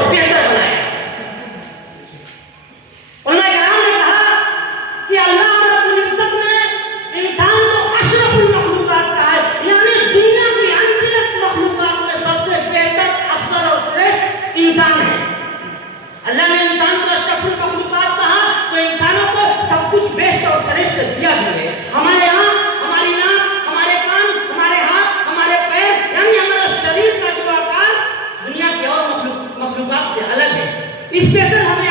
और बेहतर बनाया। उलमाए किराम ने कहा कि अल्लाह रब्बुल इज्जत ने इंसान को अशरफुल मखलूकात कहा है, यानी दुनिया की अनगिनत मखलूकात में सबसे बेहतर, अफजल और श्रेष्ठ इंसान है। अल्लाह ने इंसान को अशरफुल मखलूकात कहा तो इंसानों को सब कुछ बेस्ट और श्रेष्ठ दिया भी है। हमारे आँख, हमारी नाक, हमारे कान, हमारे हाथ, हमारे पैर, यानी हमारा शरीर का जो आकार दुनिया के और मखलूकात से अलग है। स्पेशल हमें